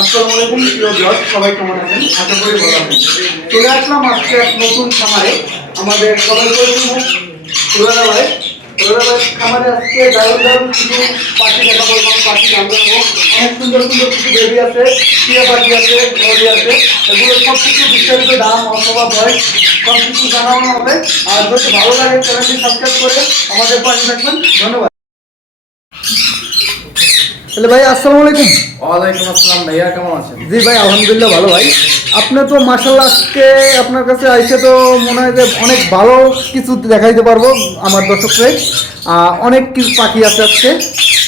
আসসালামু আলাইকুম, প্রিয় জজ সবাই কেমন আছেন? আশা করি ভালো আছেন। চলে আসলাম আজকে এক নতুন খামারে, আমাদের সবাই পরিচিত তুলারা ভাই খামারে আজকে দারুণ দারুণ কিছু পাখি দেখা বলব পাখি জানতে পারব অনেক সুন্দর সুন্দর কিছু বেবি আছে, টিয়া পাখি আছে ঘড়ি আছে। এগুলো সব কিছু বিস্তারিত দাম অথবা ভয় সব কিছু জানানো হবে। আর যদি ভালো লাগে, চ্যানেলটি সাবস্ক্রাইব করে আমাদের পাশে থাকবেন। ধন্যবাদ। তাহলে ভাই আসসালামু আলাইকুম। ওয়ালাইকুম আসসালাম ভাইয়া কেমন আছেন? জি ভাই আলহামদুলিল্লাহ ভালো ভাই। আপনার তো মার্শাল্লাহ আজকে আপনার কাছে আইসে তো মনে হয় যে অনেক ভালো কিছু দেখাইতে পারব আমার দর্শককে আহ, অনেক কিছু পাখি আছে আজকে।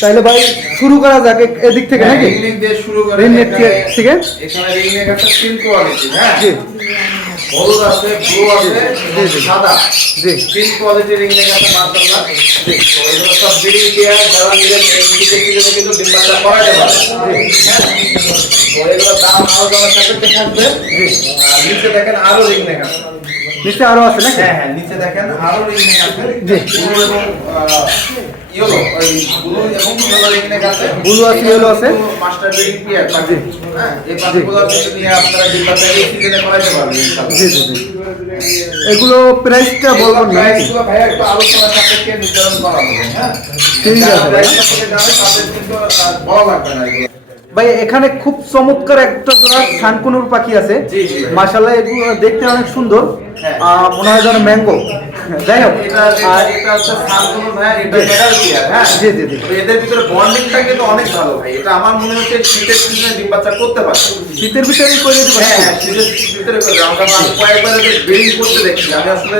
তাহলে ভাই শুরু করা যাক এদিক থেকে নাকি? রিং দিয়ে শুরু করে নেক থেকে-? এখানে আছে তিন কোয়ালিটি হ্যাঁ? জি। হলুদ আছে ব্লু আছে জি, জি। সাদা। জি। তিন কোয়ালিটি রিং নেক আছে মাশাআল্লাহ জি। তো এগুলো সব বিডিং কেয়ার যারা এই দিকে থেকে কিন্তু ডিম বাচ্চা করাতে পারে। হ্যাঁ তো এগুলো দাম আরও দামের সাথে থাকবে। আর নিচে দেখেন আরও রিং আছে নিচে আরও আছে নাকি? হ্যাঁ হ্যাঁ নিচে দেখেন আরও রিং নেক আছে জি। এবং ইয়েলো ওই ব্লু এবং ইয়েলো রিং আছে Blue আছে, yellow আছে। মাস্টার ব্রিডিং পিয়ার পাখি হ্যাঁ এই পাখিগুলো কিন্তু নিয়ে আপনারা ডিব্বাটা এই সিজনে করাইতে পারবেন ইনশাআল্লাহ। জি জি জি। এগুলো প্রাইসটা বলবেন না প্রাইসগুলো ভাইয়া একটু আলোচনা সাপেক্ষে নির্ধারণ করা হবে হ্যাঁ? ঠিক আছে, প্রাইসটা থেকে যাবে তাদের কিন্তু বলা লাগবে না এগুলো। ভাই এখানে খুব চমৎকার একটা জোড়া শানকুনুর পাখি আছে। জি এগুলো দেখতে অনেক সুন্দর। হ্যাঁ। আহ, মনে হয় যেন ম্যাঙ্গো যাই হোক আর এটা হচ্ছে শান্তনু ভাই এটা মেডাল পিয়ার হ্যাঁ? জি, জি, জি। এদের ভিতরে বন্ডিংটা কিন্তু অনেক ভালো ভাই। এটা আমার মনে হচ্ছে শীতের সিজনে ডিম বাচ্চা করতে পারে। শীতের ভিতরেই করে দিতে পারছি হ্যাঁ শীতের ভিতরে করে আমরা আমি কয়েকবার এদের ব্রিডিং করতে দেখছি। আমি আসলে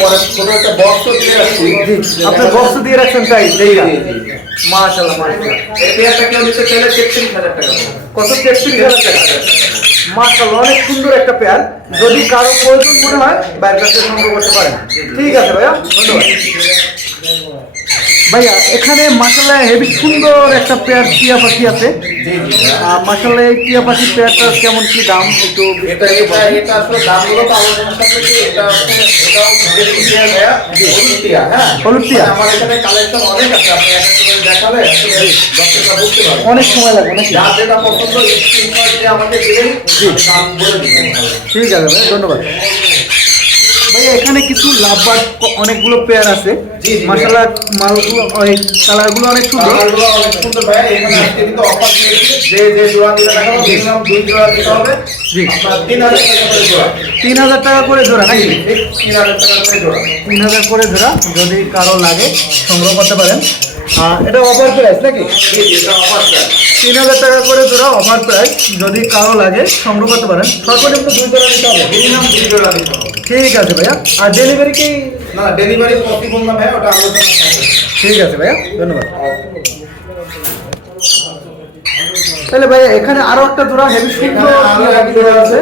পরে ছোট একটা বক্স দিয়ে রাখছি। জি আপনি বক্স দিয়ে রাখছেন তাই? জি, জি। মাশাআল্লাহ মাশাআল্লাহ। এই পেয়ারটা কেউ নিতে চাইলে তেত্রিশ হাজার টাকা। কত তেত্রিশ হাজার টাকা? মাশাআল্লাহ, অনেক সুন্দর একটা পেয়ার। যদি কারও প্রয়োজন মনে হয়, বাইরের কাছে সংগ্রহ করতে পারেন। ঠিক আছে ভাইয়া, ধন্যবাদ। ভাইয়া এখানে মাশাআল্লাহ হেভি সুন্দর একটা পেয়ার টিয়া পাখি আছে। মাশাআল্লাহ এই টিয়া পাখির পেয়ারটার কেমন কি দাম? একটু হলুদ টিয়া, হ্যাঁ? মানে অনেক সময় লাগবে নাকি ঠিক আছে ভাই ধন্যবাদ। ভাইয়া এখানে কিছু লাভবার অনেকগুলো পেয়ার আছে। মাশাআল্লাহ মালগুলো ওই কালারগুলো অনেক সুন্দর। কালারগুলো অনেক সুন্দর ভাইয়া এখানে আজকে কিন্তু অফার দিয়েছি। যে যে জোড়া নিতে দেখাবো মিনিমাম দুই জোড়া দিতে হবে। জি। তিন হাজার টাকা করে জোড়া। তিন হাজার টাকা করে জোড়া নাকি? তিন হাজার টাকা করে জোড়া। তিন হাজার করে জোড়া যদি কারও লাগে সংগ্রহ করতে পারেন। এটা অফার প্রাইস নাকি? তিন হাজার টাকা করে জোড়া অফার প্রাইস যদি কারও লাগে সংগ্রহ করতে পারেন। সর্বনিম্ন দুই জোড়া নিতে হবে। মিনিমাম দুই জোড়া দিতে হবে। ঠিক আছে ভাইয়া। আর ডেলিভারি কি? না ডেলিভারি কপি বললাম ভাই ওটা আলোচনা ঠিক আছে ভাইয়া ধন্যবাদ। তাহলে ভাইয়া এখানে আরও একটা জোড়া হেভি সুন্দর আছে।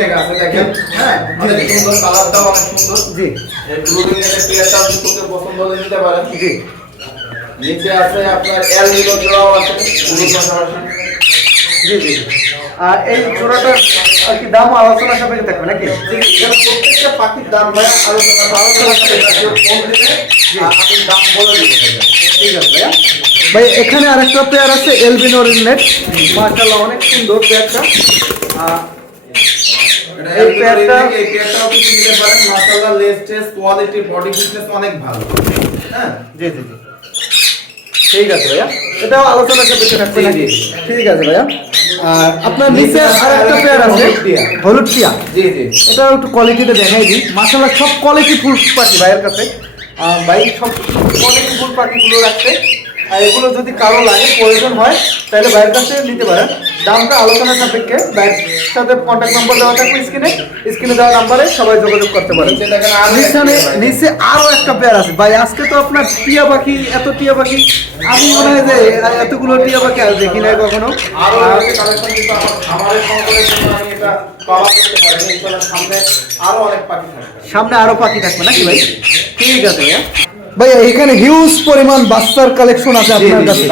দেখা আছে দেখেন। হ্যাঁ অনেক সুন্দর কালারটাও অনেক সুন্দর। জি। এই ব্লুরিং এর পেয়ারটা আপনি তোকে পছন্দ হলে নিতে পারেন। জি। নিচে আছে আপনার এল নিলো জোড়াও আছে জি জি। আর এই জোড়াটার আর কি দাম আলোচনা সাপেক্ষে থাকবে নাকি? ঠিক প্রত্যেকটা পাখির দাম ভাই আলোচনা আলোচনা কেউ ফোন দিলে আপনি দাম বলে দিতে ঠিক আছে ভাইয়া। ভাই এখানে আরেকটা পেয়ার আছে এলবিনো রিংনেট মাশাআল্লাহ অনেক সুন্দর পেয়ারটা আহ, এই পেয়ারটা- পেয়ারটা এই পেয়ারটাও আপনি নিতে পারেন। মাশাআল্লাহ less taste quality body fitness অনেক ভালো। হ্যাঁ? জি জি জি। ঠিক আছে ভাইয়া। এটাও আলোচনা সাপেক্ষে থাকবে নাকি? ঠিক আছে ভাইয়া। আর আপনার নিচে আরেকটা পেয়ার আছে। হলুদ টিয়া। জি জি। এটাও একটু কোয়ালিটিটা দেখাই দিই। মাশাআল্লাহ সব কোয়ালিটি ফুল পাখি ভাইয়ের কাছে। ভাই সব কোয়ালিটি ফুল পাখিগুলো রাখছে। আর এগুলো যদি কারও লাগে প্রয়োজন হয় তাহলে ভাইয়ের কাছে নিতে পারেন। দামটা আলোচনার সাপেক্ষে ভাইয়ের সাথে কন্ট্যাক্ট নাম্বার দেওয়া থাকবে স্ক্রিনে স্ক্রিনে দেওয়া নাম্বারে সবাই যোগাযোগ করতে পারেন। নিচে নিচে একটা পেয়ার। নিচে আরও একটা পেয়ার আছে। ভাই আজকে তো আপনার টিয়া পাখি এত টিয়া পাখি। আমি মনে হয় যে এতগুলো টিয়া পাখি আর দেখি নাই কখনো। সামনে আরও পাখি থাকবে নাকি ভাই? ঠিক আছে ভাইয়া। ভাইয়া এখানে হিউজ পরিমাণ বাচ্চার কালেকশন আছে আপনার কাছে।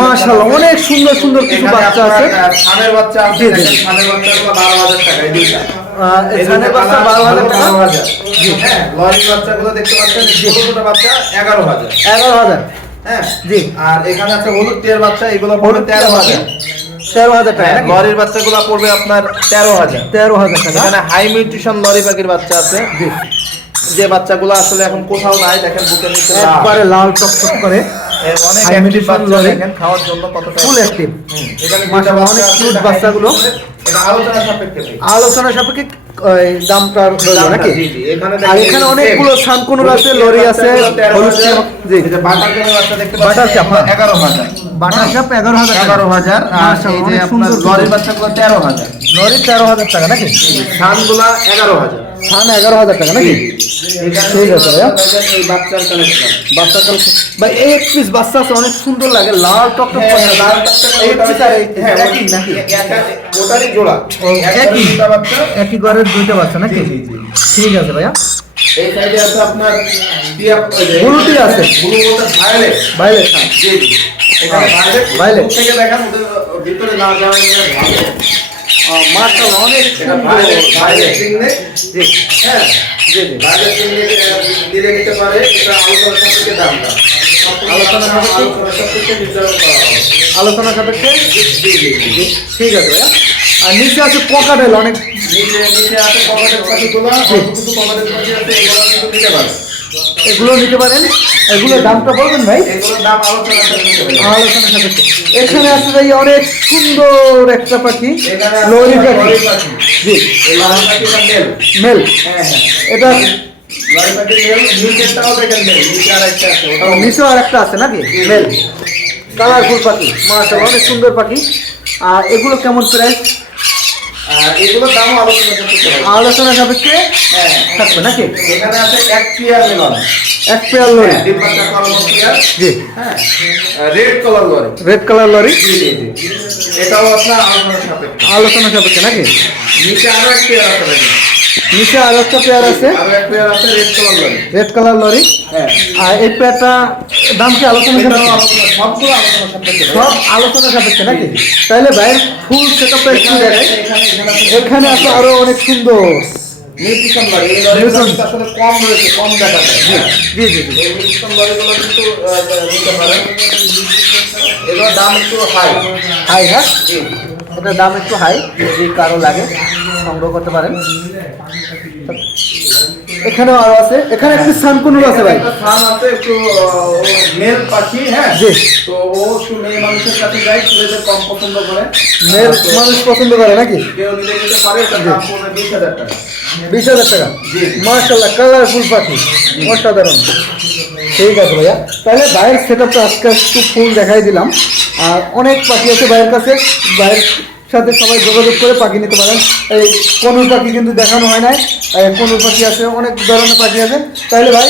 মাশাআল্লাহ অনেক সুন্দর সুন্দর কিছু বাচ্চা আছে। বাচ্চা আছে জি, জি। দেখেন বাচ্চাগুলো বারো হাজার টাকা এই এখানে বাচ্চা টাকা। হ্যাঁ লরি বাচ্চাগুলো দেখতে পাচ্ছেন ছোট ছোট বাচ্চা হ্যাঁ জি। আর এখানে আছে হলুদ টিয়ার বাচ্চা এগুলো পড়বে তেরো টিয়ার হাজার। তেরো হাজার টাকা হ্যাঁ? লরির বাচ্চাগুলো পড়বে আপনার তেরো হাজার। তেরো হাজার টাকা। এখানে হাই নিউট্রিশন লরি পাখির বাচ্চা আছে। জি। যে বাচ্চাগুলো আসলে এখন কোথাও নাই দেখেন বুকের নিচে একবারে লাল। টকটক করে। অনেক বাচ্চা দেখেন খাওয়ার জন্য কতটা ফুল অ্যাক্টিভ এখানে অনেক বাচ্চা বাচ্চাগুলো। আলোচনা সাপেক্ষে আলোচনা সাপেক্ষে দামটা রইল নাকি? জি, জি, এখানে আর এখানে অনেকগুলো সানকুনুর আছে লরি আছে জি। বাটার চাপ, হ্যাঁ। এগারো হাজার। বাটার কাপ এগারো হাজার এগারো হাজার আর এই যে আপনার সুন্দর লরির বাচ্চাগুলো তেরো হাজার। লরি তেরো হাজার টাকা নাকি? ধানগুলা এগারো হাজার। সান এগারো হাজার টাকা নাকি? ঠিক আছে ভাইয়া। বাচ্চার কালেকশন বাচ্চা কাল ভাই এই এক পিস বাচ্চা আছে অনেক সুন্দর লাগে লাল টকটক করে হ্যাঁ, লাল হ্যাঁ, একই নাকি? ওটারই জোড়া। একই? একই ঘরের দুইটা বাচ্চা নাকি? জি, জি, ঠিক আছে ভাইয়া। এই সাইডে আছে আপনার টিয়া আছে। ব্লু বলতে ভায়োলেট। বাইরে জি জি। এখানে ভায়োলেট। ভায়োলেট। থেকে দেখেন ভিতরে না যাওয়া গেলে ভালো। মার্শাল অনেক জি হ্যাঁ জি জি। কিনলে দিলে নিতে পারে এটা আলোচনা সাপেক্ষে দামটা আলোচনা সাপেক্ষে? আলোচনা সাপেক্ষে ঠিক আছে ভাইয়া। আর নিচে আছে পকাটেল অনেক নিচে নিচে আছে পাখিগুলো কিছু পকেটের পাখি আছে এগুলো কিন্তু নিতে পারে। এগুলো নিতে পারেন। এগুলোর দামটা বলবেন ভাই? আলোচনা সাপেক্ষে এখানে আছে ভাই অনেক সুন্দর একটা পাখি লরি পাখি। জি। মেল। হ্যাঁ, হ্যাঁ। এটা। নিচেও আর একটা আছে নাকি? মেল। কালারফুল পাখি মাছ অনেক সুন্দর পাখি। আর এগুলো কেমন প্রাইস এগুলোর দামও আলোচনা করতে আলোচনা সাপেক্ষে হ্যাঁ, থাকবে নাকি এখানে আছে এক পেয়ার মেলন। এক পেয়ার লরি হ্যাঁ। জি হ্যাঁ, red colour lory. Red colour lory. এটাও আপনার আলোচনা সাপেক্ষে। আলোচনা সাপেক্ষে নাকি নিচে আরও এক পেয়ার আছে। নিচে আর একটা পেয়ার আছে red colour lory. Red colour lory হ্যাঁ। আর এই পেয়ারটা দাম কি আলোচনা সব আলোচনা সাপেক্ষে নাকি তাহলে ভাইয়ের ফুল সেটআপটা একটু এখানে দেখাই এখানে- আছে। আরও অনেক সুন্দর কম রয়েছে, কম দেখা যায়। হ্যাঁ। জি জি জি এগুলোর দাম একটু হাই হাই হ্যাঁ? এটার দাম একটু হাই যদি কারও লাগে সংগ্রহ করতে পারেন। এখানেও আরও আছে। এখানে একটু সানকুনুর আছে ভাই। একটা থান আছে একটু মেল পাখি হ্যাঁ? জি। তো ও একটু মেয়ে মানুষের কাছে যায় ছেলেদের কম পছন্দ করে। মেয়ের মানুষ পছন্দ করে নাকি? কেউ নিলে নিতে পারে এটার দাম পড়বে বিশ হাজার টাকা। বিশ হাজার টাকা? জি। মার্শাল্লাহ কালারফুল পাখি। অসাধারণ। ঠিক আছে ভাইয়া। তাহলে বাইরের সেট আপটা আজকে একটু ফুল দেখাই দিলাম। আর অনেক পাখি আছে বাইরের কাছে। বাইরের সাথে সবাই যোগাযোগ করে পাখি নিতে পারেন। এই কনুর পাখি কিন্তু দেখানো হয় নাই। কনুর পাখি আছে, অনেক ধরনের পাখি আছে। তাহলে ভাই,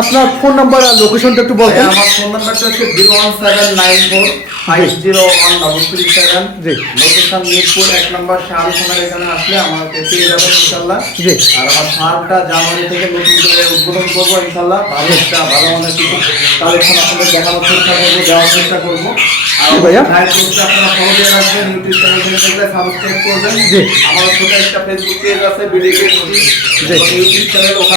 আপনার ফোন নাম্বার আর লোকেশনটা একটু বলবেন। আমার ফোন নাম্বারটা হচ্ছে zero one seven nine four five zero one double three seven জি। লোকেশন মিরপুর এক নম্বর এখানে আসলে আমাকে পেয়ে যাবেন ইনশাল্লাহ জি। আর আমার ফার্মটা জানুয়ারি থেকে নতুন করে উদ্বোধন করব ইনশাল্লাহ ভালো একটা ভালো মানের কিছু কালেকশন আপনাদের দেখানোর চেষ্টা করব দেওয়ার চেষ্টা করব আর জি ভাইয়া। ভাইয়ের পোস্টটা আপনারা ফলো দিয়ে রাখবেন ইউটিউব চ্যানেল থেকে সাবস্ক্রাইব করবেন জি। আমার ছোট একটা ফেসবুক পেজ আছে বিডিকে ইউটিউব চ্যানেল ওখানে